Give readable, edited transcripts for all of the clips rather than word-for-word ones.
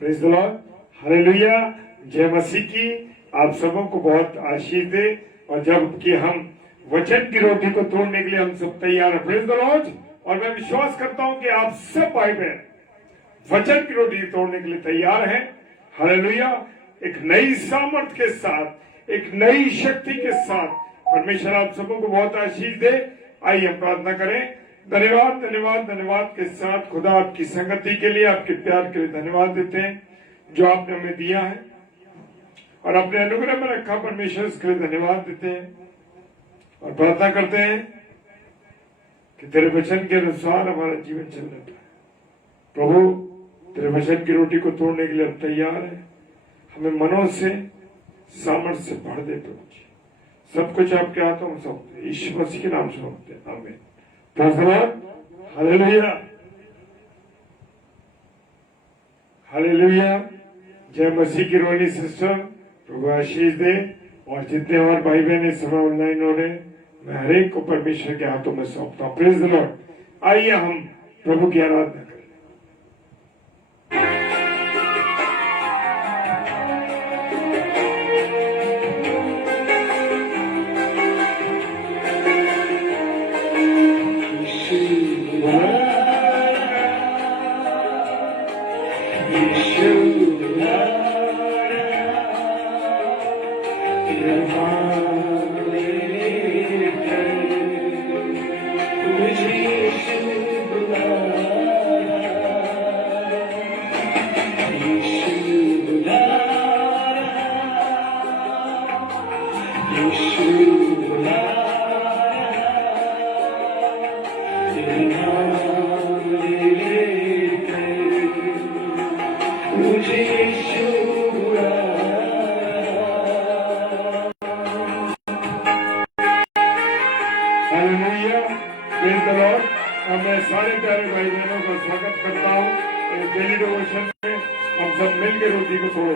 Praise the Lord, hallelujah. जय मसीह की आप सबों को बहुत आशीष दे। और जब कि हम वचन की रोटी को तोड़ने के लिए हम सब तैयार हैं, प्रेज़ द लॉर्ड। और मैं विश्वास करता हूं कि आप सब भाई बहन वचन की रोटी तोड़ने के लिए तैयार हैं। हालेलुया। एक नई सामर्थ के साथ, एक नई शक्ति के साथ परमेश्वर आप सबों को बहुत आशीष दे। आइए हम प्रार्थना करें। धन्यवाद धन्यवाद धन्यवाद के साथ खुदा आपकी संगति के लिए, आपके प्यार के लिए धन्यवाद देते हैं जो आपने हमें दिया है और अपने अनुग्रह में रखा। परमेश्वर इसके लिए धन्यवाद देते हैं और प्रार्थना करते हैं कि तेरे वचन के अनुसार हमारा जीवन चलने पाए। प्रभु, तेरे वचन की रोटी को तोड़ने के लिए हम तैयार हैं। हमें मनों से, सामर्थ्य से भर दे प्रभु जी। सब कुछ आपके हाथों में सौंपते, यीशु मसीह के नाम से सौंपते हैं, आमीन। Hallelujah, hallelujah. जय मसीह की रोहिणी सिस्टर, प्रभु आशीष दे। और जितने और भाई बहन इस समय ऑनलाइन हो रहे, मैं हर एक को परमेश्वर के हाथों में सौंपता हूँ। Praise the Lord. आइए हम प्रभु की आराधना करें। मैं सारे प्यारे भाई बहनों का स्वागत करता हूँ इस डेली डिवोशन में। हम सब मिलकर रोटी को तोड़ो।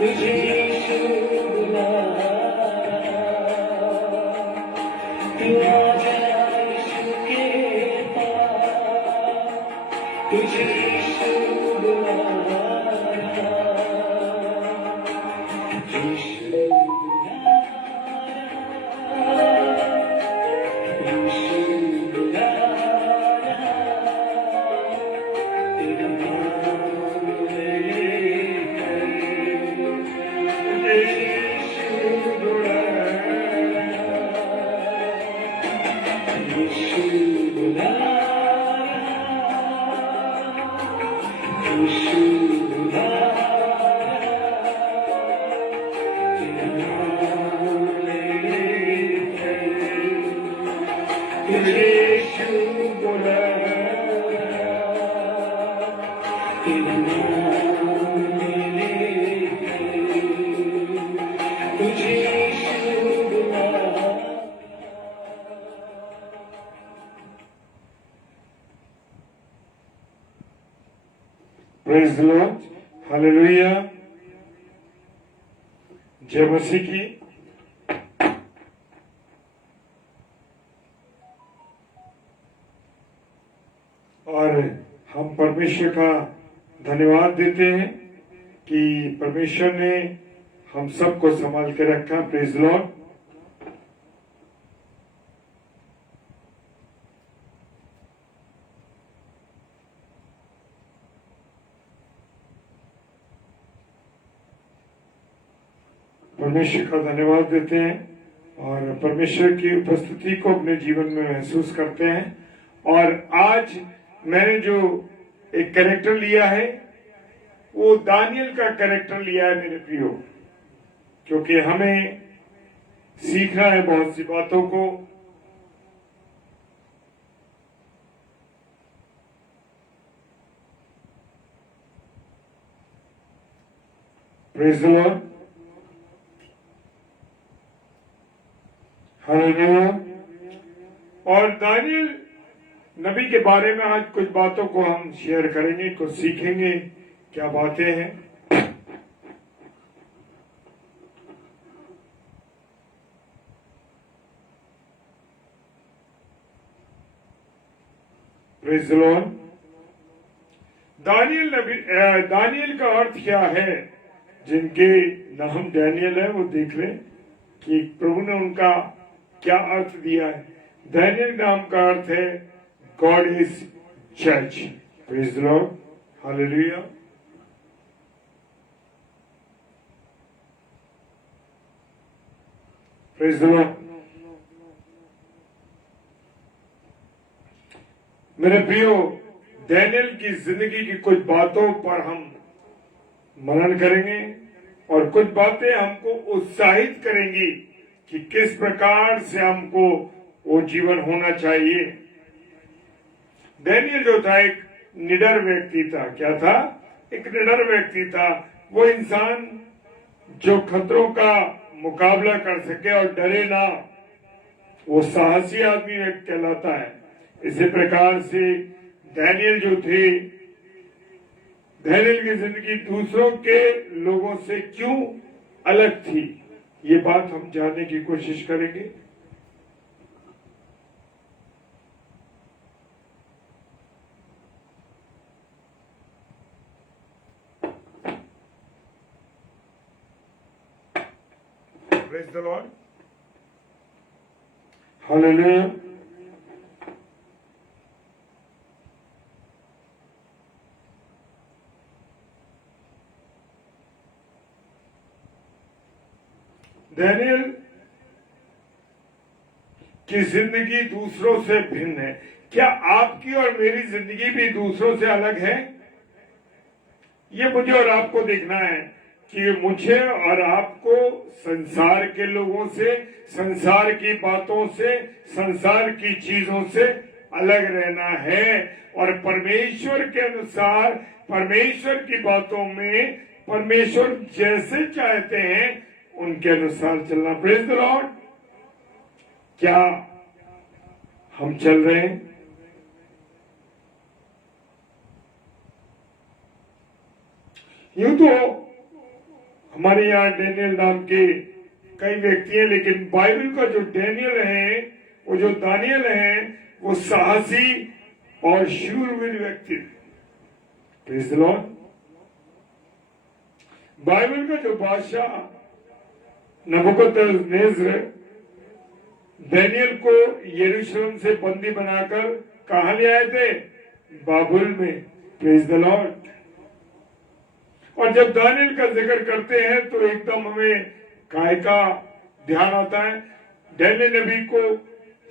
तुझे शुभ Praise the Lord. Hallelujah. जय मसीह की। और हम परमेश्वर का धन्यवाद देते हैं कि परमेश्वर ने हम सबको संभाल के रखा। Praise Lord. परमेश्वर का धन्यवाद देते हैं और परमेश्वर की उपस्थिति को अपने जीवन में महसूस करते हैं। और आज मैंने जो एक कैरेक्टर लिया है वो दानियल का कैरेक्टर लिया है मेरे प्रियो, क्योंकि हमें सीखना है बहुत सी बातों को। Praise the Lord. हालेलुया। और दानियल नबी के बारे में आज कुछ बातों को हम शेयर करेंगे, कुछ सीखेंगे क्या बातें हैं। Praise the Lord. दानियल का अर्थ क्या है? जिनके नाम डैनियल है वो देख लें कि प्रभु ने उनका क्या अर्थ दिया है। दानियल नाम का अर्थ है गॉड इज जज। Praise the Lord. Hallelujah. Praise the Lord. मेरे प्रियो, दानियल की जिंदगी की कुछ बातों पर हम मनन करेंगे और कुछ बातें हमको उत्साहित करेंगी कि किस प्रकार से हमको वो जीवन होना चाहिए। दानियल जो था एक निडर व्यक्ति था। क्या था? एक निडर व्यक्ति था। वो इंसान जो खतरों का मुकाबला कर सके और डरे ना, वो साहसी आदमी कहलाता है। इसी प्रकार से दानियल जो थे, दानियल की जिंदगी दूसरों के लोगों से क्यों अलग थी, ये बात हम जानने की कोशिश करेंगे। Praise the Lord. Hallelujah. Daniel की जिंदगी दूसरों से भिन्न है। क्या आपकी और मेरी जिंदगी भी दूसरों से अलग है? ये मुझे और आपको देखना है कि मुझे और आपको संसार के लोगों से, संसार की बातों से, संसार की चीजों से अलग रहना है और परमेश्वर के अनुसार, परमेश्वर की बातों में परमेश्वर जैसे चाहते हैं उनके अनुसार चलना। Praise the Lord. क्या हम चल रहे हैं? यूं तो हमारे यहाँ डैनियल नाम के कई व्यक्ति हैं, लेकिन बाइबल का जो डैनियल है, वो जो दानियल है, वो साहसी और शूरवीर व्यक्ति। Praise the Lord. बाइबल का जो बादशाह नबूकदनेस्सर दानियल को यरूशलेम से बंदी बनाकर कहां ले आए थे? बाबुल में। Praise the Lord. और जब दानियल का जिक्र करते हैं तो एकदम हमें काय का ध्यान आता है। दानियल नबी को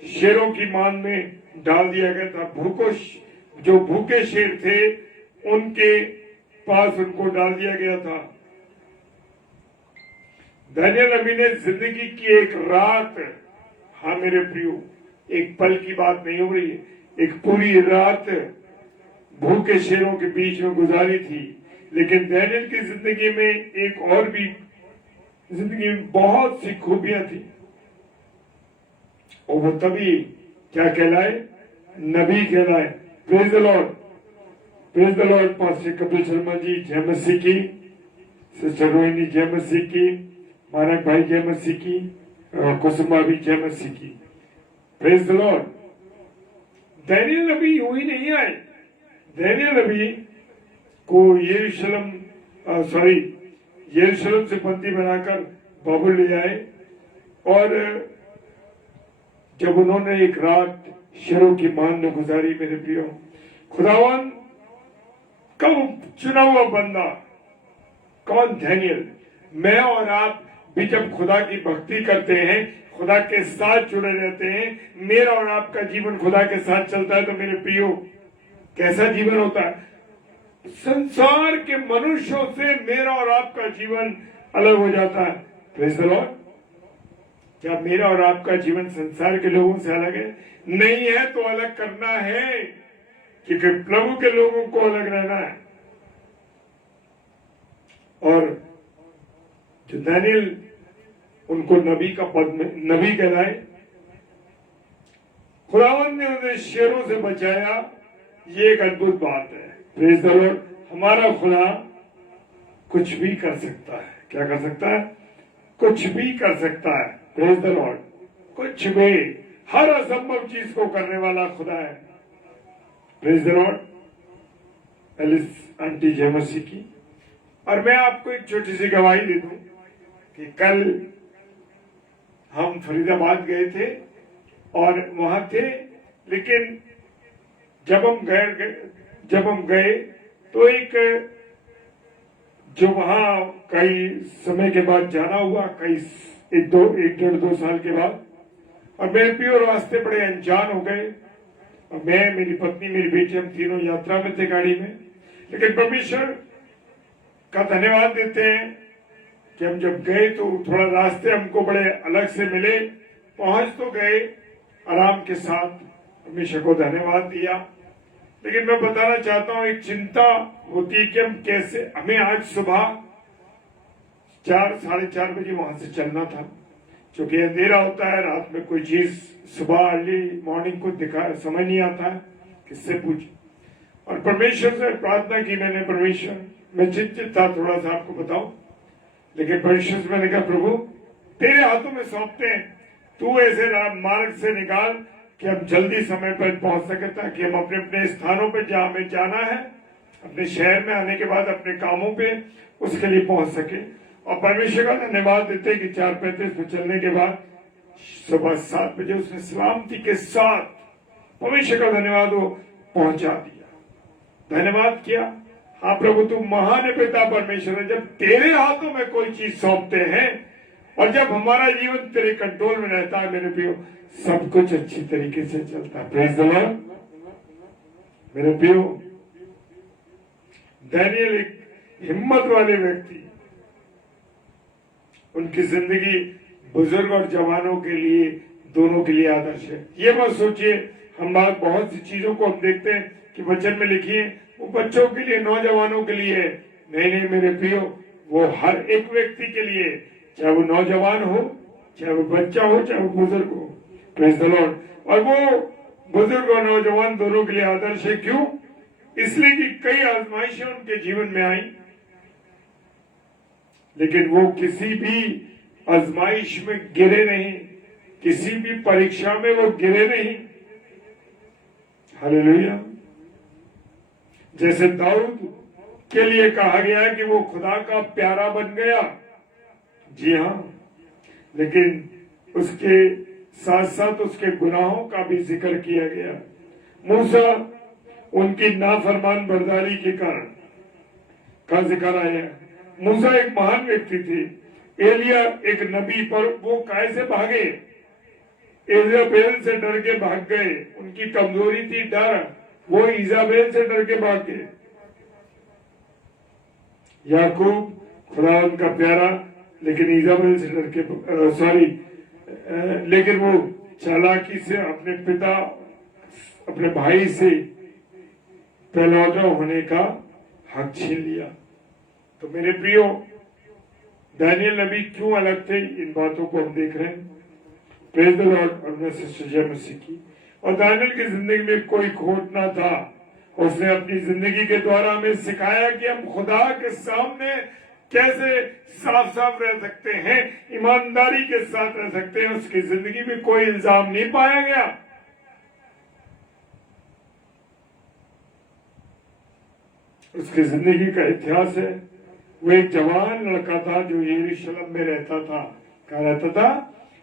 शेरों की मान में डाल दिया गया था। जो भूखे शेर थे उनके पास उनको डाल दिया गया था। दानियल नबी ने जिंदगी की एक रात, हाँ मेरे प्रियो, एक पल की बात नहीं हो रही है, एक पूरी रात भूखे शेरों के बीच में गुजारी थी। लेकिन दानियल की जिंदगी में एक और भी, जिंदगी में बहुत सी खूबियां थी और वो तभी क्या कहलाए? नबी कहलाए। Praise the lord, praise the lord. Pastor Kapil Sharma ji जय मसीह की, सिस्टर रोहिणी जय मसीह की, मानक भाई जय मसीह की, और कुसुमा भी जय मसीह की। Praise the Lord. दानियल नबी यूं ही नहीं आए। दानियल नबी को यरूशलेम से बंदी बनाकर बाबुल ले आए। और जब उन्होंने एक रात शेरों की मान में गुजारी, मेरे प्रियो, खुदावन कब चुना हुआ बंदा कौन? दानियल। मैं और आप भी जब खुदा की भक्ति करते हैं, खुदा के साथ जुड़े रहते हैं, मेरा और आपका जीवन खुदा के साथ चलता है, तो मेरे प्रियो कैसा जीवन होता है? संसार के मनुष्यों से मेरा और आपका जीवन अलग हो जाता है। Praise the Lord. क्या मेरा और आपका जीवन संसार के लोगों से अलग है? नहीं है तो अलग करना है, क्योंकि प्रभु के लोगों को अलग रहना है। और जो दानियल, उनको नबी का पद में नबी कहलाए, खुदावंद ने उन्हें शेरों से बचाया। ये एक अद्भुत बात है। Praise the Lord. हमारा खुदा कुछ भी कर सकता है। क्या कर सकता है? कुछ भी कर सकता है। Praise the Lord. कुछ भी, हर असंभव चीज को करने वाला खुदा है। Praise the Lord. Alice aunty जय मसीह की। और मैं आपको एक छोटी सी गवाही दे दूं कि कल हम फरीदाबाद गए थे और वहां थे, लेकिन जब हम गए तो एक जो वहां कई समय के बाद जाना हुआ, एक डेढ़ दो साल के बाद, और मेरे प्रिय रास्ते बड़े अनजान हो गए। और मैं, मेरी पत्नी, मेरी बेटी, हम तीनों यात्रा में थे गाड़ी में। लेकिन परमेश्वर का धन्यवाद देते हैं कि हम जब गए तो थोड़ा रास्ते हमको बड़े अलग से मिले। पहुंच तो गए आराम के साथ, परमेश्वर को धन्यवाद दिया। लेकिन मैं बताना चाहता हूं, एक चिंता होती है कि हम कैसे, हमें आज सुबह 4 साढ़े 4 बजे वहां से चलना था, क्योंकि अंधेरा होता है रात में, कोई चीज सुबह अर्ली मॉर्निंग को समझ नहीं आता है, किससे पूछ। और परमेश्वर से प्रार्थना की मैंने, परमेश्वर, मैं चिंतित था थोड़ा सा, आपको बताऊं। लेकिन परमेश्वर से मैंने कहा, प्रभु तेरे हाथों में सौंपते हैं, तू ऐसे मार्ग से निकाल कि हम जल्दी समय पर पहुंच सके, ताकि हम अपने अपने स्थानों पर जहां हमें जाना है, अपने शहर में आने के बाद अपने कामों पे, उसके लिए पहुंच सके। और परमेश्वर का धन्यवाद देते कि 4:35 पे चलने के बाद सुबह 7 बजे उसने सलामती के साथ, परमेश्वर का धन्यवाद, वो पहुंचा दिया। धन्यवाद किया। हाँ प्रभु, तू महान है पिता परमेश्वर। जब तेरे हाथों में कोई चीज सौंपते हैं और जब हमारा जीवन तेरे कंट्रोल में रहता है, मेरे प्रियो, सब कुछ अच्छी तरीके से चलता है। Praise the Lord. मेरे प्रियो, दानियल एक हिम्मत वाले व्यक्ति, उनकी जिंदगी बुजुर्ग और जवानों के लिए, दोनों के लिए आदर्श है। ये मत सोचिए, हम बहुत सी चीजों को हम देखते हैं कि वचन में लिखिए वो बच्चों के लिए, नौजवानों के लिए। नहीं नहीं मेरे प्रियो, वो हर एक व्यक्ति के लिए, चाहे वो नौजवान हो, चाहे वो बच्चा हो, चाहे वो बुजुर्ग हो। Praise the Lord. और वो बुजुर्ग और नौजवान दोनों के लिए आदर्श है। क्यों? इसलिए कि कई आजमाइशें उनके जीवन में आई, लेकिन वो किसी भी आजमाइश में गिरे नहीं, किसी भी परीक्षा में वो गिरे नहीं। हालेलुया। जैसे दाऊद के लिए कहा गया कि वो खुदा का प्यारा बन गया। जी हाँ, लेकिन उसके साथ साथ उसके गुनाहों का भी जिक्र किया गया। मूसा उनकी नाफरमान बर्दारी के कारण का जिक्र आया। मूसा एक महान व्यक्ति थे। एलिया एक नबी, पर वो कैसे भागे? इजाबेल से डर के भाग गए। उनकी कमजोरी थी डर, वो इजाबेल से डर के भाग गए। याकूब खुदा उनका प्यारा, लेकिन इजाबेल से डर के लेकिन वो चालाकी से अपने पिता, अपने भाई से पहलौठा होने का हक छीन लिया। तो मेरे प्रियो, दानियल नबी क्यों अलग थे, इन बातों को हम देख रहे हैं। Praise the Lord. और मैं सिस्टर जय मसीह की। और दानियल की जिंदगी में कोई खोट ना था। उसने अपनी जिंदगी के द्वारा हमें सिखाया कि हम खुदा के सामने कैसे साफ साफ रह सकते हैं, ईमानदारी के साथ रह सकते हैं। उसकी जिंदगी में कोई इल्जाम नहीं पाया गया। उसकी जिंदगी का इतिहास है। वो एक जवान लड़का था जो यरूशलेम में रहता था। कहाँ रहता था?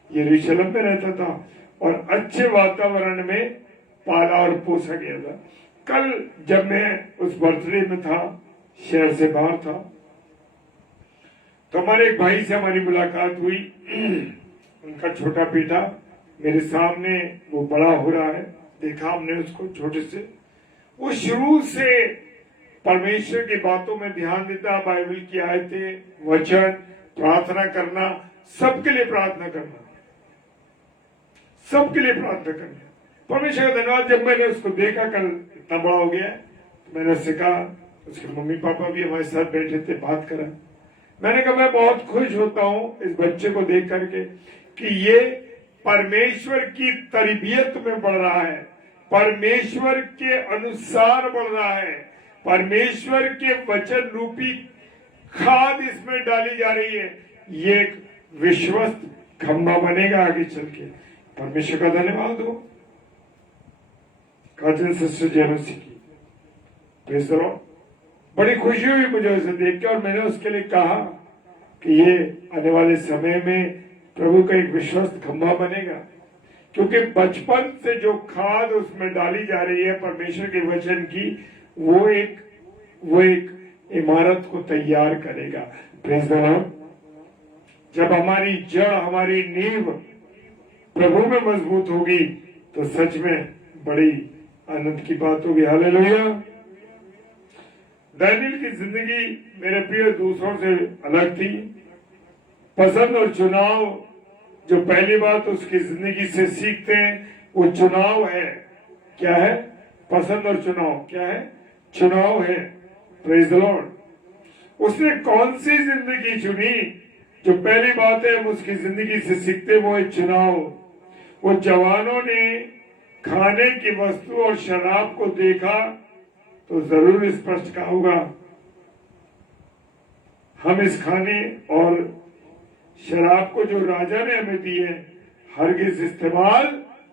यरूशलेम में रहता था, और अच्छे वातावरण में पाला और पोसा गया था। कल जब मैं उस बर्थडे में था, शहर से बाहर था, तो हमारे एक भाई से हमारी मुलाकात हुई। उनका छोटा बेटा मेरे सामने वो बड़ा हो रहा है। देखा हमने उसको छोटे से। वो शुरू से परमेश्वर की बातों में ध्यान देता, बाइबल की आयतें, वचन, प्रार्थना करना, सबके लिए प्रार्थना करना, सबके लिए प्रार्थना करना। परमेश्वर का धन्यवाद। जब मैंने उसको देखा, कल इतना बड़ा हो गया, तो मैंने उससे कहा, उसके मम्मी पापा भी हमारे साथ बैठे थे, बात करा। मैंने कहा मैं बहुत खुश होता हूँ इस बच्चे को देख करके कि ये परमेश्वर की तरबियत में बढ़ रहा है, परमेश्वर के अनुसार बढ़ रहा है, परमेश्वर के वचन रूपी खाद इसमें डाली जा रही है। ये एक विश्वस्त खंभा बनेगा आगे चल के। परमेश्वर का धन्यवाद हो। काजल सिस्टर जय मसीह की। Praise the Lord. बड़ी खुशी हुई मुझे उसे देख के, और मैंने उसके लिए कहा कि ये आने वाले समय में प्रभु का एक विश्वस्त खंभा बनेगा, क्योंकि बचपन से जो खाद उसमें डाली जा रही है परमेश्वर के वचन की, वो एक इमारत को तैयार करेगा। Praise the Lord. जब हमारी जड़, हमारी नींव प्रभु में मजबूत होगी, तो सच में बड़ी आनंद की बात होगी। हालेलुया। दानियल की जिंदगी मेरे प्रिय दूसरों से अलग थी। पसंद और चुनाव, जो पहली बात उसकी जिंदगी से सीखते हैं, वो चुनाव है। क्या है? पसंद और चुनाव। क्या है? चुनाव है। Praise the Lord. उसने कौन सी जिंदगी चुनी? जो पहली बात है हम उसकी जिंदगी से सीखते, वो है चुनाव। वो जवानों ने खाने की वस्तु और शराब को देखा तो जरूर स्पष्ट कहा होगा, हम इस खाने और शराब को जो राजा ने हमें दी है हरगिज इस्तेमाल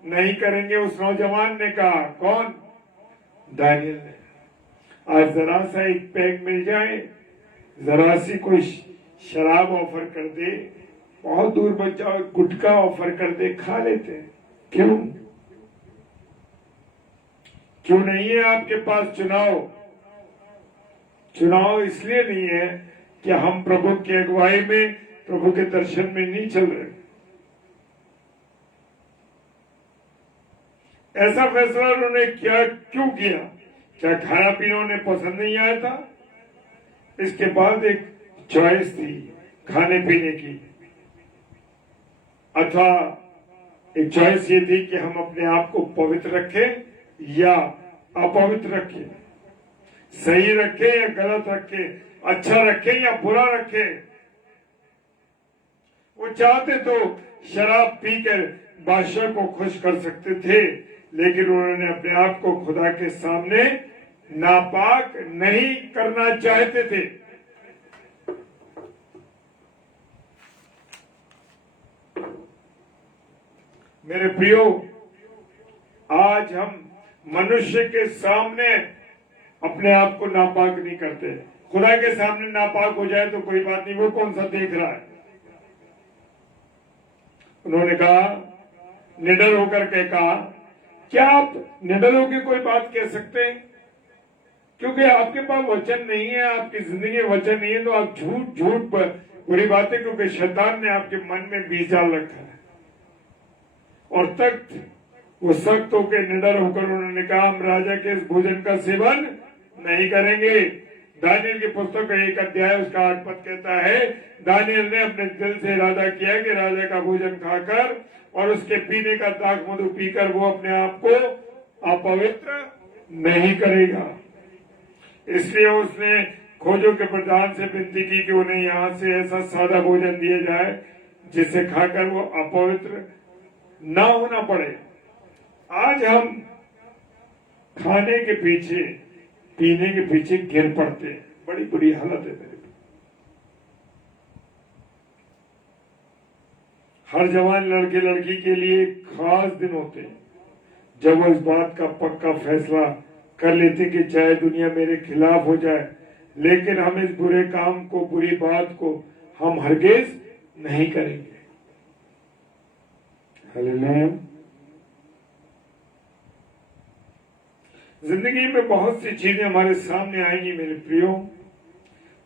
नहीं करेंगे। उस नौजवान ने कहा। कौन? दानियल ने। आज जरा सा एक पैक मिल जाए, जरा सी कोई शराब ऑफर कर दे, बहुत दूर बच जाओ, गुटखा ऑफर कर दे, खा लेते हैं। क्यों नहीं है आपके पास चुनाव? चुनाव इसलिए नहीं है कि हम प्रभु की अगुवाई में, प्रभु के दर्शन में नहीं चल रहे। ऐसा फैसला उन्होंने क्यों किया? क्या खाना पीना उन्हें पसंद नहीं आया था? इसके बाद एक चॉइस थी खाने पीने की, अथवा एक चॉइस ये थी कि हम अपने आप को पवित्र रखें या अपवित्र रखें, सही रखें या गलत रखें, अच्छा रखें या बुरा रखें। वो चाहते तो शराब पीकर बादशाह को खुश कर सकते थे, लेकिन उन्होंने अपने आप को खुदा के सामने नापाक नहीं करना चाहते थे। मेरे प्रियो, आज हम मनुष्य के सामने अपने आप को नापाक नहीं करते। खुदा के सामने नापाक हो जाए तो कोई बात नहीं, वो कौन सा देख रहा है। उन्होंने कहा, निडर होकर के कहा, क्या आप निडर होकर कोई बात कह सकते हैं? क्योंकि आपके पास वचन नहीं है, आपकी जिंदगी में वचन नहीं है, तो आप झूठ झूठ बुरी बातें, क्योंकि शैतान ने आपके मन में बीज डाल रखा है। और तख्त वो सख्त होकर निडर होकर उन्होंने कहा, हम राजा के इस भोजन का सेवन नहीं करेंगे। दानियल की पुस्तक का 1 अध्याय उसका 8 पद कहता है, दानियल ने अपने दिल से इरादा किया कि राजा का भोजन खाकर और उसके पीने का दाख मधु पीकर वो अपने आप को अपवित्र नहीं करेगा। इसलिए उसने खोजों के प्रधान से विनती की कि उन्हें यहाँ से ऐसा सादा भोजन दिया जाए जिसे खाकर वो अपवित्र ना होना पड़े। आज हम खाने के पीछे पीने के पीछे गिर पड़ते हैं, बड़ी बुरी हालत है मेरे। हर जवान लड़के लड़की के लिए खास दिन होते हैं जब वो इस बात का पक्का फैसला कर लेते कि चाहे दुनिया मेरे खिलाफ हो जाए, लेकिन हम इस बुरे काम को, बुरी बात को हम हरगिज नहीं करेंगे। हालेलुया। जिंदगी में बहुत सी चीजें हमारे सामने आएंगी मेरे प्रियो,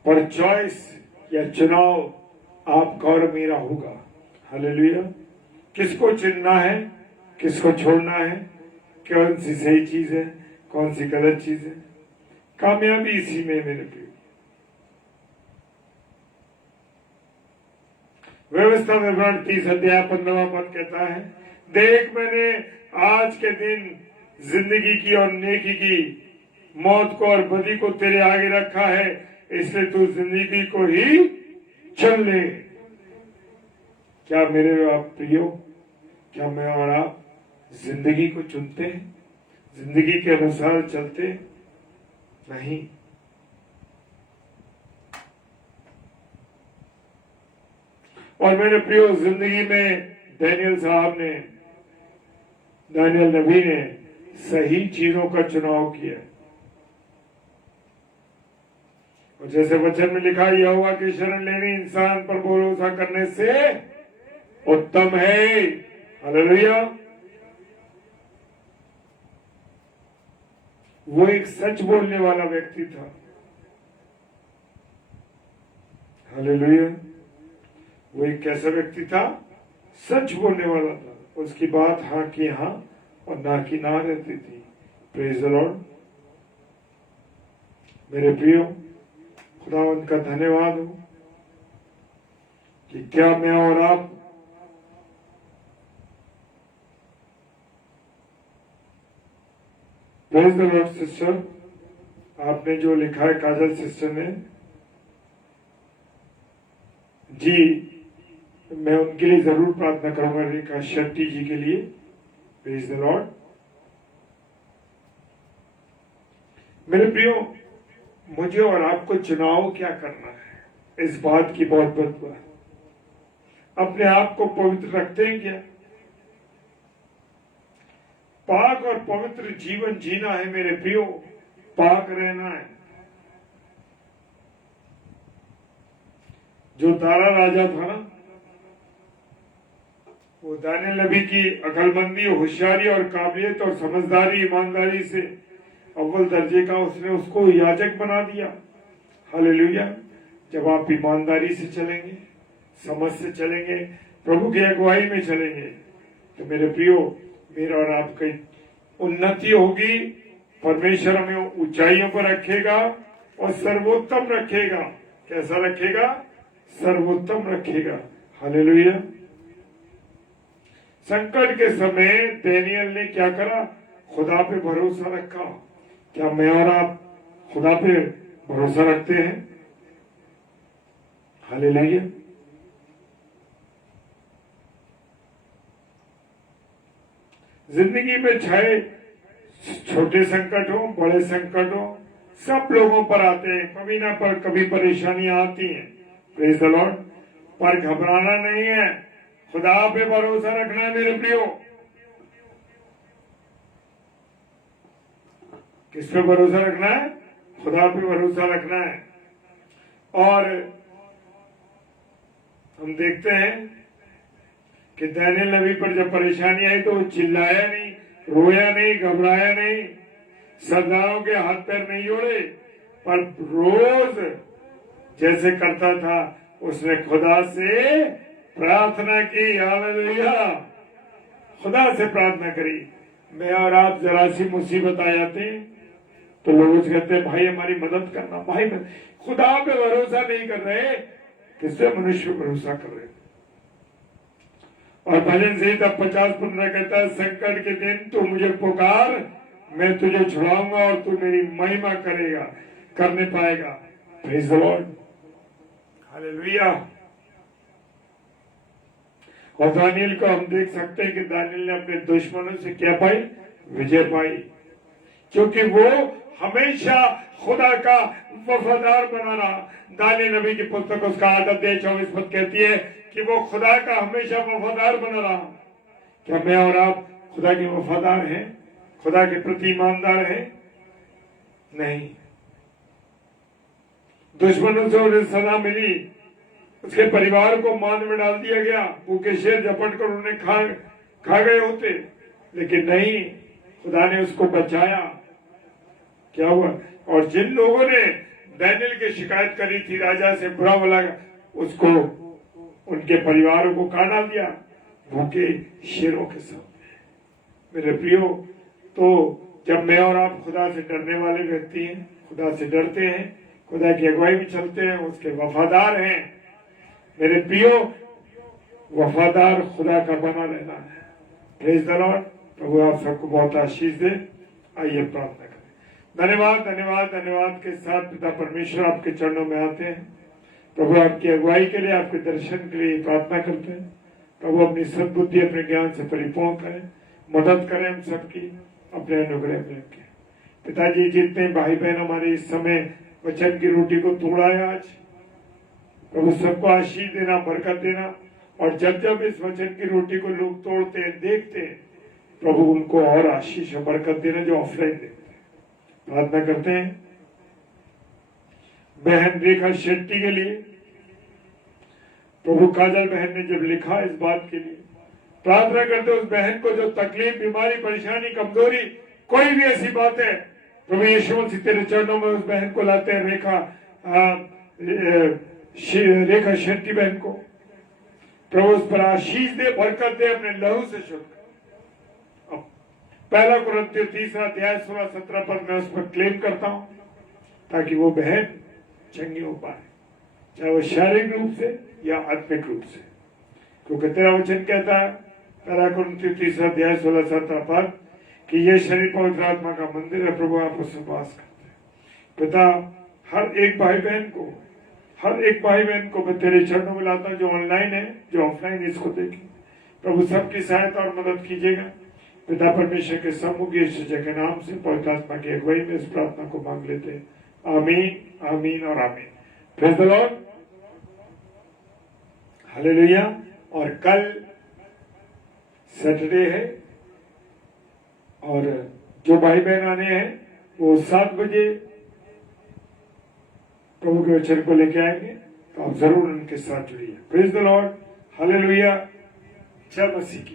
पर चॉइस या चुनाव आपका और मेरा होगा। हालेलुया। किसको चुनना है, किसको छोड़ना है, कौन सी सही चीज है, कौन सी गलत चीज है, कामयाबी इसी में मेरे प्रियो। व्यवस्था विवरण 30 अध्याय 15वां पद कहता है, देख मैंने आज के दिन जिंदगी की और नेकी की, मौत को और बदी को तेरे आगे रखा है, इसलिए तू जिंदगी को ही चुन ले। क्या मेरे आप प्रियो, क्या मैं और आप जिंदगी को चुनते हैं, जिंदगी के अनुसार चलते? नहीं। और मेरे प्रियो, जिंदगी में दानियल नबी ने सही चीजों का चुनाव किया। और जैसे वचन में लिखा, यहोवा की शरण लेने इंसान पर भरोसा करने से उत्तम है। हालेलुया। वो एक सच बोलने वाला व्यक्ति था। हालेलुया। वो एक कैसा व्यक्ति था? सच बोलने वाला था। उसकी बात हाँ की हाँ और ना की ना रहती थी। Praise the Lord. मेरे प्रियो, खुदावंद का धन्यवाद हो कि क्या मैं और आप प्रेज द लॉर्ड। सिस्टर, आपने जो लिखा है, काजल सिस्टर ने जी, मैं उनके लिए जरूर प्रार्थना करूंगा, रेखा शेट्टी जी के लिए। Praise the Lord. मेरे प्रियो, मुझे और आपको चुनाव क्या करना है, इस बात की बहुत बात। अपने आप को पवित्र रखते हैं क्या? पाक और पवित्र जीवन जीना है मेरे प्रियो, पाक रहना है। जो तारा राजा था ना, वो दानियल नबी की अकलमंदी, होशियारी और काबिलियत और समझदारी, ईमानदारी से अव्वल दर्जे का उसने उसको याजक बना दिया। हालेलुया। जब आप ईमानदारी से चलेंगे, समझ से चलेंगे, प्रभु की अगुवाई में चलेंगे, तो मेरे प्रियो, मेरा और आपकी उन्नति होगी। परमेश्वर हमें ऊंचाइयों पर रखेगा और सर्वोत्तम रखेगा। कैसा रखेगा? सर्वोत्तम रखेगा। हालेलुया। संकट के समय दानियल ने क्या करा? खुदा पे भरोसा रखा। क्या मैं और आप खुदा पे भरोसा रखते हैं? हालेलुया। जिंदगी में चाहे छोटे संकट हो, बड़े संकट हो, सब लोगों पर आते हैं। कभी ना पर कभी परेशानियां आती हैं। Praise the Lord. पर घबराना नहीं है, खुदा पे भरोसा रखना है मेरे प्रियो। किस पे भरोसा रखना है? खुदा पे भरोसा रखना है। और हम देखते हैं कि दानियल नबी पर जब परेशानी आई तो वो चिल्लाया नहीं, रोया नहीं, घबराया नहीं, सरदारों के हाथ पैर नहीं जोड़े, पर रोज जैसे करता था उसने खुदा से प्रार्थना की। हालेलुया, खुदा से प्रार्थना करी। मैं और आप जरा सी मुसीबत आ जाते हैं तो लोग कहते हैं भाई हमारी मदद करना, भाई खुदा पे भरोसा नहीं कर रहे, किससे मनुष्य पे भरोसा कर रहे। और भजन संहिता 50:15 कहता है, संकट के दिन तू मुझे पुकार, मैं तुझे छुड़ाऊंगा और तू मेरी महिमा करेगा, करने पाएगा। Praise the Lord, hallelujah. और दानियल को हम देख सकते हैं कि दानियल ने अपने दुश्मनों से क्या पाई? विजय पाई, क्योंकि वो हमेशा खुदा का वफादार बना रहा। दानियल नबी की पुस्तक उसका 8 अध्याय 24 पद कहती है कि वो खुदा का हमेशा वफादार बना रहा। क्या मैं और आप खुदा के वफादार हैं? खुदा के प्रति ईमानदार हैं? नहीं। दुश्मनों से उन्हें सजा मिली, उसके परिवार को मान में डाल दिया गया, भूखे शेर झपट कर उन्हें खा गए होते, लेकिन नहीं, खुदा ने उसको बचाया। क्या हुआ? और जिन लोगों ने दानियल की शिकायत करी थी राजा से, बुरा भला, उसको उनके परिवारों को खा डाल दिया भूखे शेरों के साथ। मेरे प्रियो, तो जब मैं और आप खुदा से डरने वाले व्यक्ति हैं, खुदा से डरते हैं, खुदा की अगुवाई में चलते हैं, उसके वफादार हैं, मेरे प्रियो, वफादार खुदा का बना रहना है। Praise the Lord. प्रभु आप सबको बहुत आशीष दे। आइए प्रार्थना करें। धन्यवाद धन्यवाद धन्यवाद के साथ पिता परमेश्वर आपके चरणों में आते हैं। प्रभु आपकी अगुवाई के लिए, आपके दर्शन के लिए प्रार्थना करते हैं। प्रभु अपनी सद्बुद्धि, अपने ज्ञान से परिपूर्ण करें, मदद करें हम सबकी, अपने अनुग्रह में रखें। पिताजी, जितने भाई बहन हमारे इस समय वचन की रोटी को तोड़ा है आज, प्रभु सबको आशीष देना, बरकत देना, और जब जब इस वचन की रोटी को लोग तोड़ते हैं, देखते हैं, प्रभु उनको और आशीष और बरकत देना जो ऑफलाइन देते हैं। प्रार्थना करते हैं बहन रेखा शेट्टी के लिए। प्रभु काजल बहन ने जब लिखा इस बात के लिए, प्रार्थना करते उस बहन को जो तकलीफ, बीमारी, परेशानी, कमजोरी, कोई भी ऐसी बात है, प्रभु यीशु मसीह तेरे चरणों में उस बहन को लाते हैं। रेखा शेट्टी बहन को प्रभु उस पर आशीष दे, बरकत दे, अपने लहू से शुद्ध कर। पहला कुरिन्थियों 3 अध्याय 16-17 पर मैं उस पर क्लेम करता हूं, ताकि वो बहन चंगी हो पाए, चाहे वो शारीरिक रूप से या आत्मिक रूप से। क्योंकि तेरा वचन कहता है पहला कुरिन्थियों 3 अध्याय 16-17 पर कि ये शरीर पवित्र आत्मा का मंदिर है, प्रभु आप उससे वास करते हैं। पिता, हर एक भाई बहन को मैं तेरे चरणों में लाता हूं, जो ऑनलाइन है, जो ऑफलाइन इसको देखे। प्रभु सबकी सहायता और मदद कीजिएगा। पिता परमेश्वर के सम्मुख यीशु के नाम से पवित्र आत्मा की अगुवाई में इस प्रार्थना को मांग लेते हैं। आमीन, आमीन और आमीन। Praise the Lord, hallelujah. और कल सैटरडे है, और जो भाई बहन आने हैं वो 7 बजे प्रभु के वचन को लेके आएंगे, तो आप जरूर उनके साथ जुड़िए। Praise the Lord, hallelujah. जय मसीह की।